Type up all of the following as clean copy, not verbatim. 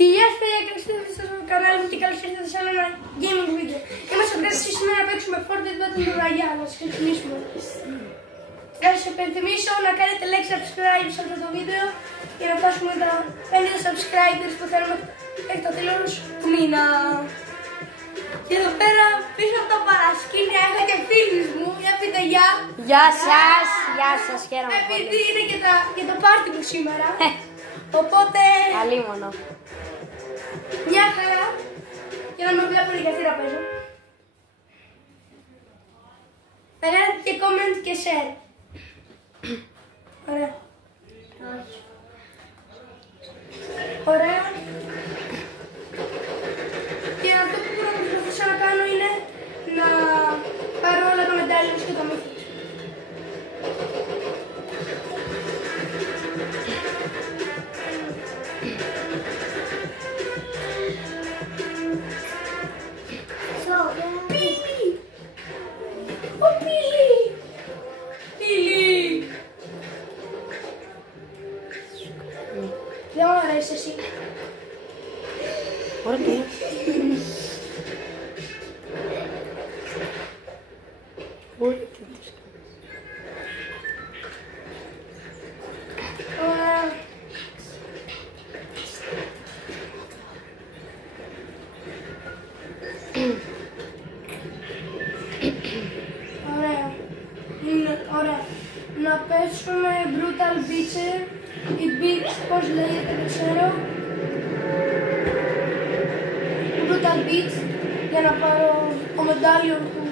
Γεια σας παιδιά, καλώς ήρθατε στο κανάλι μου και καλώς ήρθατε σε άλλο ένα gaming βίντεο. Είμαστε εδώ σήμερα να παίξουμε Fortnite Battle Royale, να σας ξεκινήσουμε. Θα σας υπενθυμίσω να κάνετε like, subscribe σε αυτό το βίντεο για να φτάσουμε τα 50 subscribers που θέλουμε μέχρι το τέλος του μήνα. Και εδώ πέρα πίσω από τα παρασκήνια έχω και φίλους μου, για πείτε γεια. Γεια σας, χαίρομαι πολύ. Επειδή είναι και το πάρτι μου σήμερα, οπότε Καλήμονο. μια χαρά, για να με βλέπουν γιατί να παίζω. Θα κάνετε και comment και share. Ωραία. Ωραία. Και αυτό που μπορώ να προσπαθήσω να κάνω είναι να πάρω όλα τα μετάλλια και τα μύθια. Δεν μου αρέσει εσύ. Οκ. Ωραία. Να πέσουμε Brutal Beacher ή Beach, πώς λέγεται, δεν ξέρω. Brutal Beach για να πάρω το μετάλλιο του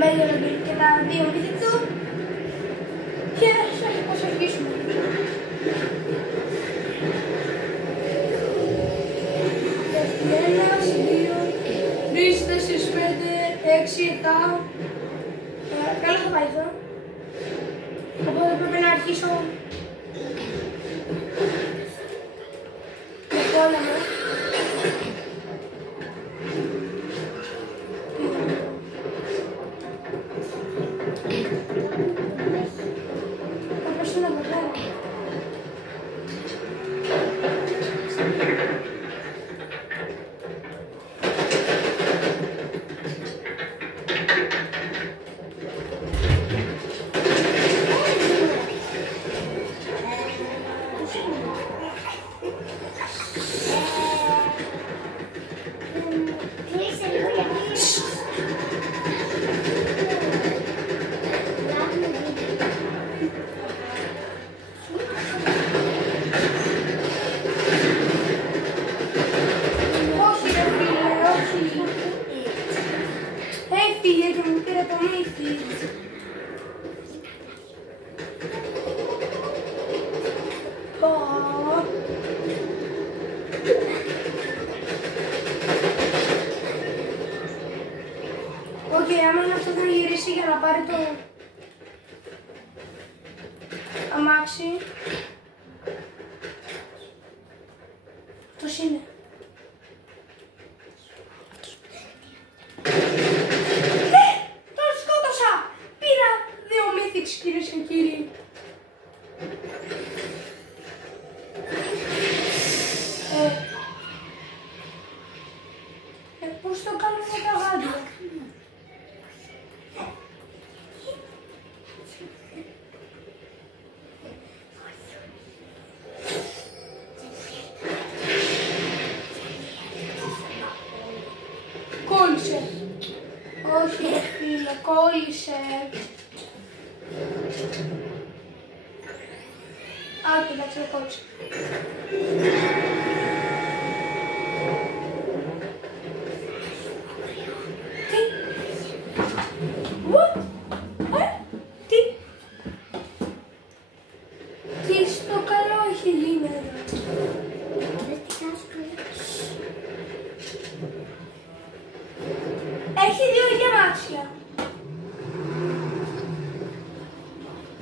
Melody και τα δύο μύθια του και ας αρχίσουμε. Ένας, δύο, τρεις, τέσσερις, πέντε, έξι, επτά. Καλά θα πάει αυτό. Οπότε πρέπει να αρχίσω με πόλεμο. Θα πέσω να βγάλω. Έφυγε και μου πήρε το μύθι. Οκ, άμα είναι αυτό θα γυρίσει για να πάρει το αμάξι. Αυτός είναι. Κυρίες και κύριοι. Πώς το κάνω με τα γάντια. Κόλλησε. Όχι φίλε, κόλλησε. Α, εντάξει, δεν κόλλησε. Τι? What? Τι? Τι στο καλό έχει γίνει εδώ. Έχει δύο γεμάξια.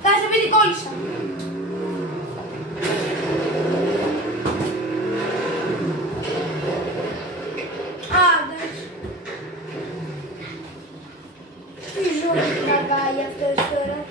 Κάτσε επειδή κόλλησα. Τι ζωή τραβάει αυτός τώρα.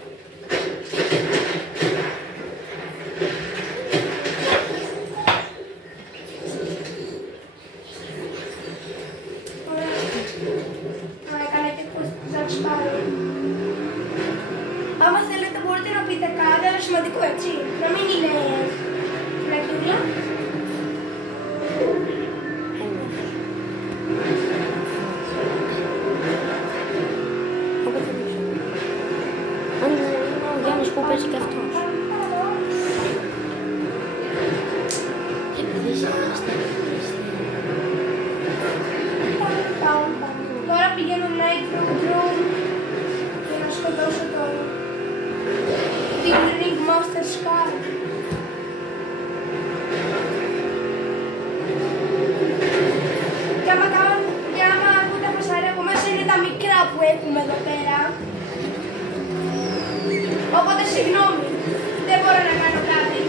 Τώρα πηγαίνω Night Room για να σκοτώσω την Ringmaster Scar. Και άμα ακούτε φασαρία από μέσα είναι τα μικρά που έχουμε εδώ πέρα. Οπότε συγγνώμη, δεν μπορώ να κάνω κάτι.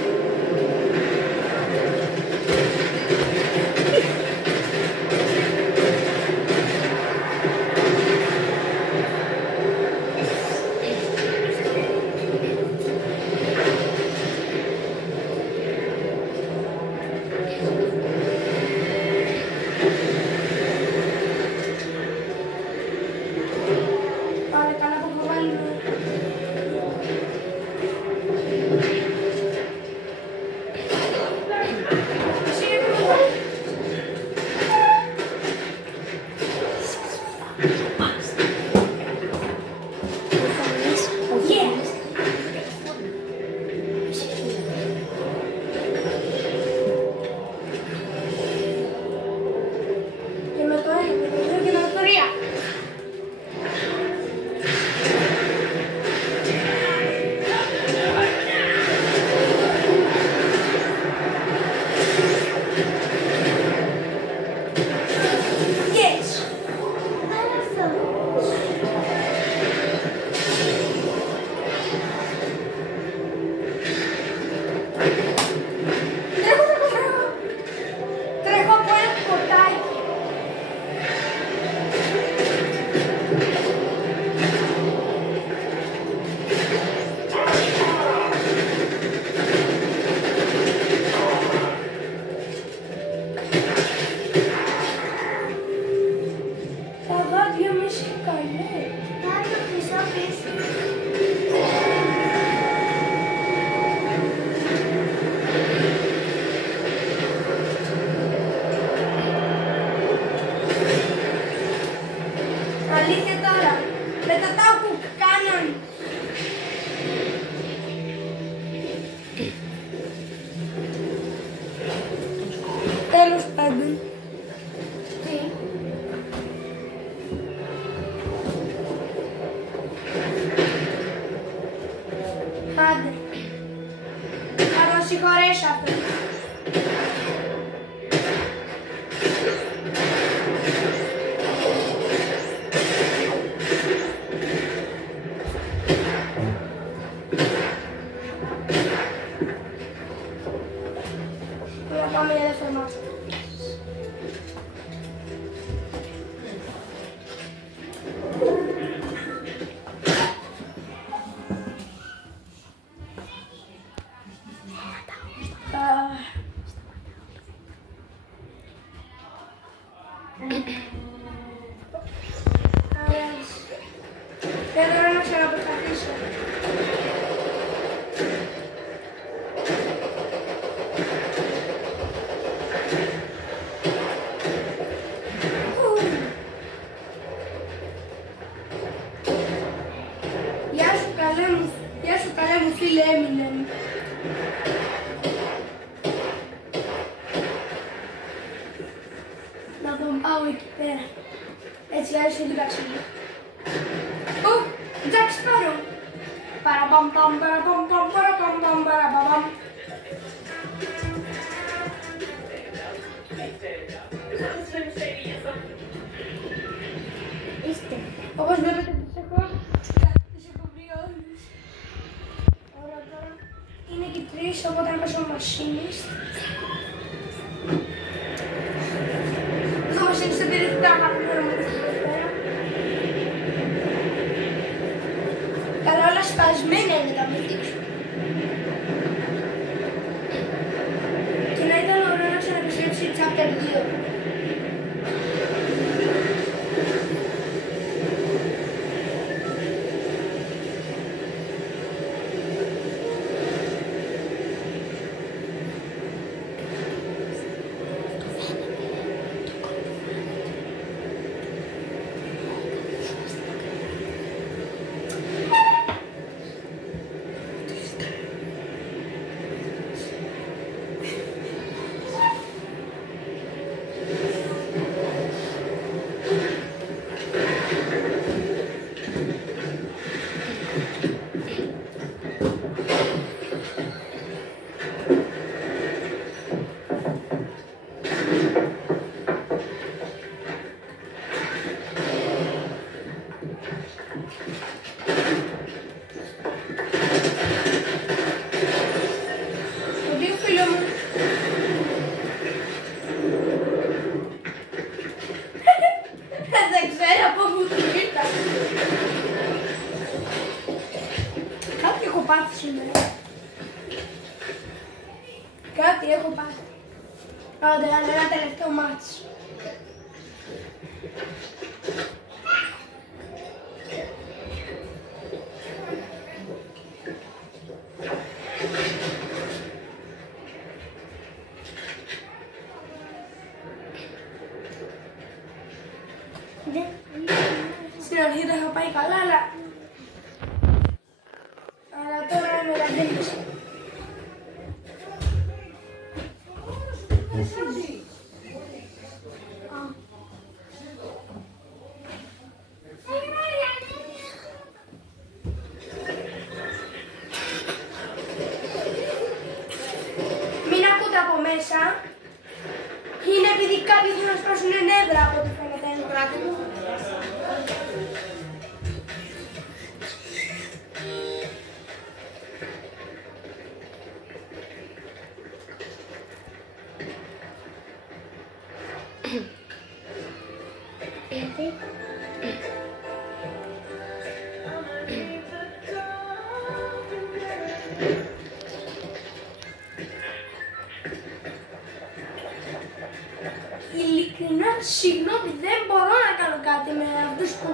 Αλήθεια τώρα, με τα τάου που κάνουν. Τέλος πάντων. Τι? Άντε. Θα τον συγχωρέσω αυτό. Πάμε για δεύτερο μάτσο. Δεν μπορώ να ξαναπροσπαθήσω. Γεια σου καλέ μου φίλε Eminem. Να τον πάω εκεί πέρα. Έτσι άρχισε το ταξίδι. Ω, Jack Sparrow. Παραπαμ παμ παραπαμ παμ παραπαμ παμ παραπαμ. Είστε. Όπως βλέπετε τις έχω βρει όλες. Ωραία τώρα. Είναι και τρεις, οπότε να πέσω μασίνης. Το μασίνης δεν πήρε τα αγαπημένα μου εδώ πέρα. Καλά όλα σπασμένα είναι τα μύθιξ. Και να ήταν ωραίο να ξαναπιστρέψει chapter 2. Άντε, ένα τελευταίο μάτς. Στην αρχή δεν είχα πάει καλά, αλλά τώρα είμαι λαμπρής. Μην ακούτε από μέσα. Είναι επειδή κάποιοι θέλουν να σπάσουν νεύρα από ό,τι φαίνεται. Κράτη μου. Ειλικρινά, συγγνώμη, δεν μπορώ να κάνω κάτι με αυτούς που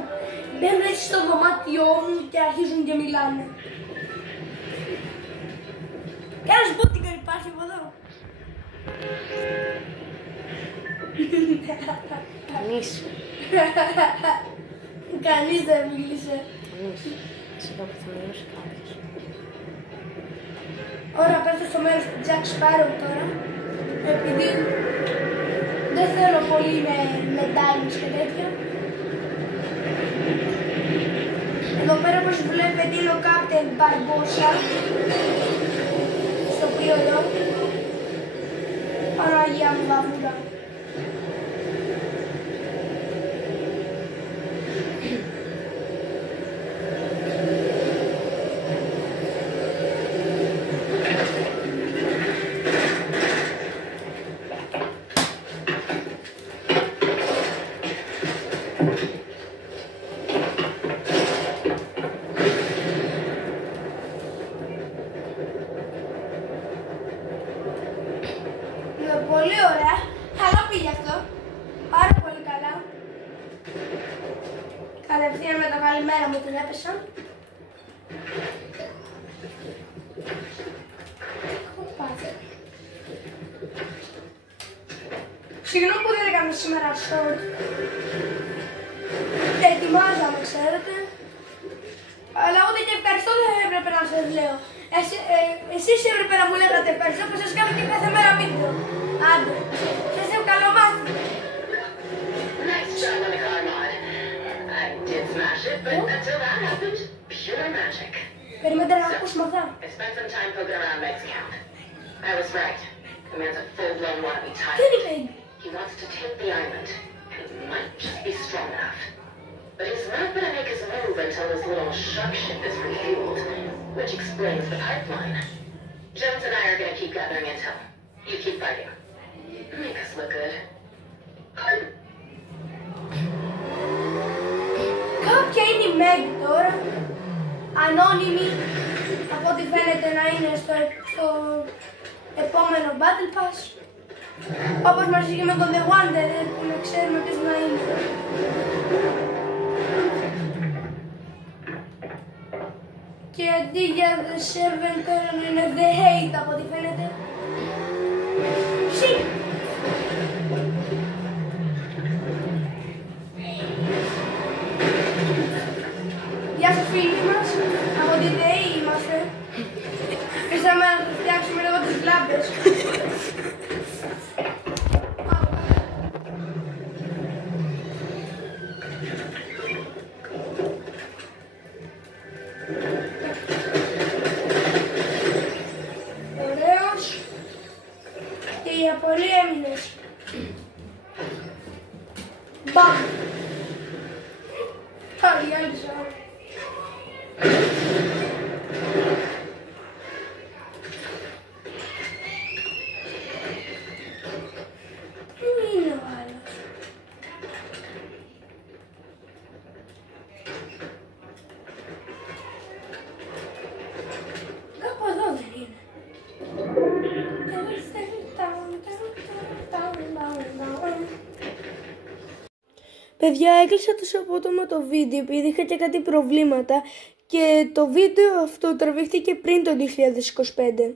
μπαίνουν έτσι στο δωμάτιό μου και αρχίζουν και μιλάνε. Και ένας μπούτικο υπάρχει από εδώ. Κανείς. Κανείς δεν μίλησε. Κανείς. Σιγά που θα μιλήσει κάποιος. Ωραία, πέφτω στο μέρος του Jack Sparrow τώρα. Επειδή δεν θέλω πολύ με diamonds και τέτοια. Εδώ πέρα όπως βλέπετε είναι ο Captain Barbossa. Στο οποίο εδώ. Παναγία μου βαβούλα. Πολύ ωραία. Καλά πήγε αυτό. Πάρα πολύ καλά. Κατευθείαν με τα καλημέρα μου την έπεσα. Συγγνώμη που δεν έκανα σήμερα short. Ετοιμάζαμε, ξέρετε. Αλλά ούτε και ευχαριστώ δεν έπρεπε να σας λέω. Εσείς έπρεπε να μου λέγατε ευχαριστώ που σας κάνω και κάθε μέρα βίντεο. Άντε, σας έχω καλό μάθημα. Nice job on the car mod. I did smash it, but until that happened, pure magic. Περιμένετε να ακούσουμε αυτά. I spent some time poking around Meg's account. I was right. The man's a full-blown wannabe Τι είναι tyrant. η Meg? He wants to take the island, and might just be strong enough. But he's not gonna make his move until his little shark ship is refueled, which explains the pipeline. Jones and I are gonna keep gathering intel. You keep fighting. Make us look good. Κάποια είναι η Meg τώρα. Ανώνυμη. Από ό,τι φαίνεται να είναι στο επόμενο Battle Pass. Όπως μας είχε με τον The Wanderer που να ξέρουμε ποιος να είναι. Και αντί για The Seven τώρα να είναι The Hate από ό,τι φαίνεται. Συ! Γεια σας φίλοι μας, από τη ΔΕΗ είμαστε. Ήρθαμε να φτιάξουμε λίγο τις λάμπες. Ωραίος. Και η απολύτως έμεινες. Μπαμ. Άλλη άλλη σαν. Πού είναι ο άλλος? Κάπου εδώ δεν είναι. Παιδιά, έκλεισα τόσο απότομα το βίντεο επειδή είχα και κάτι προβλήματα και το βίντεο αυτό τραβήχτηκε πριν το 2025.